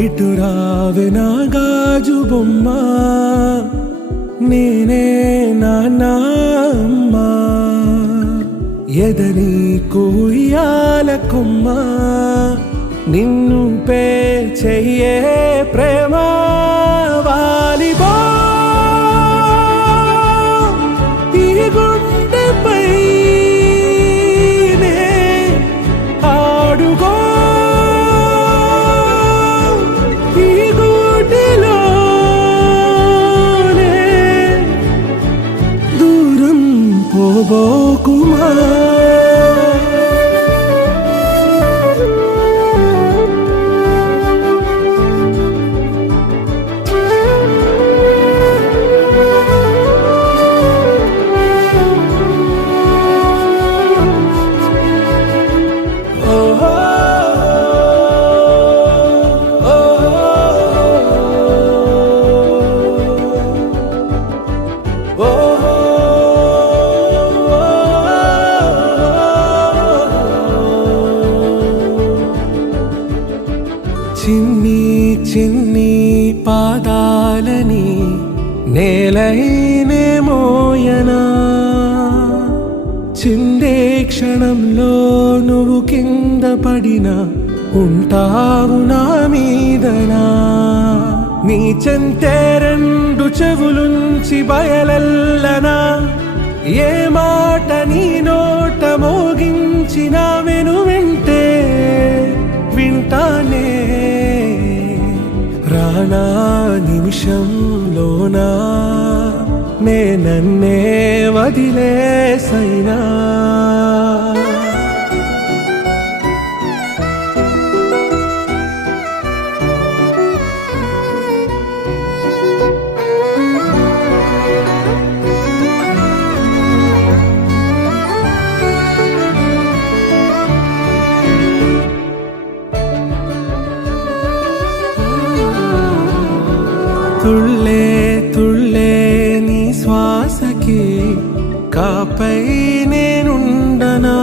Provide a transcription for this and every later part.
ఇటు రావే నా గాజు బొమ్మ, నేనే నాన్నమ్మ. ఎదని కుయ్యాల కొమ్మ, నిన్ను పే చెయ్యే ప్రేమ వాలిబా. ఈ గుండెపై నే ఆడుగో, ఈ గూటిలోనే దూరం పోబోకుమా. చిన్ని చిన్ని పాదాలని నేలైనే మోయనా, చిందే క్షణంలో నువ్వు కింద పడినా ఉంటావు నా మీదనా. నీ చెంతే రెండు చెవులుంచి బయలెల్లనా, ఏ మాట నీ నోట మోగించిన వెను వింటే వింటానే. రానా నిమిషంలోనా నే నన్నే వదిలేసైనా. తుళ్ళే తుళ్ళే నీ శ్వాసకి కాపై నేనుండనా,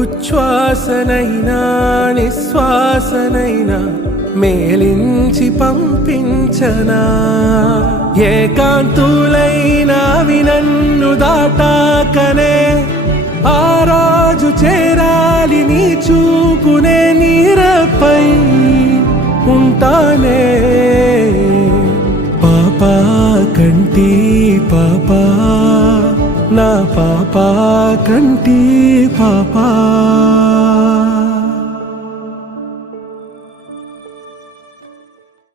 ఉచ్ఛ్వాసనైనా నిశ్వాసనైనా మేలించి పంపించనా. ఏకాంతులైనా నన్ను దాటాకనే ఆ రోజు చేరాలి నీ చూపునే నీరపై ఉంటానే. పాపా కంటి పాపా, నా పాపా కంటి పాపా.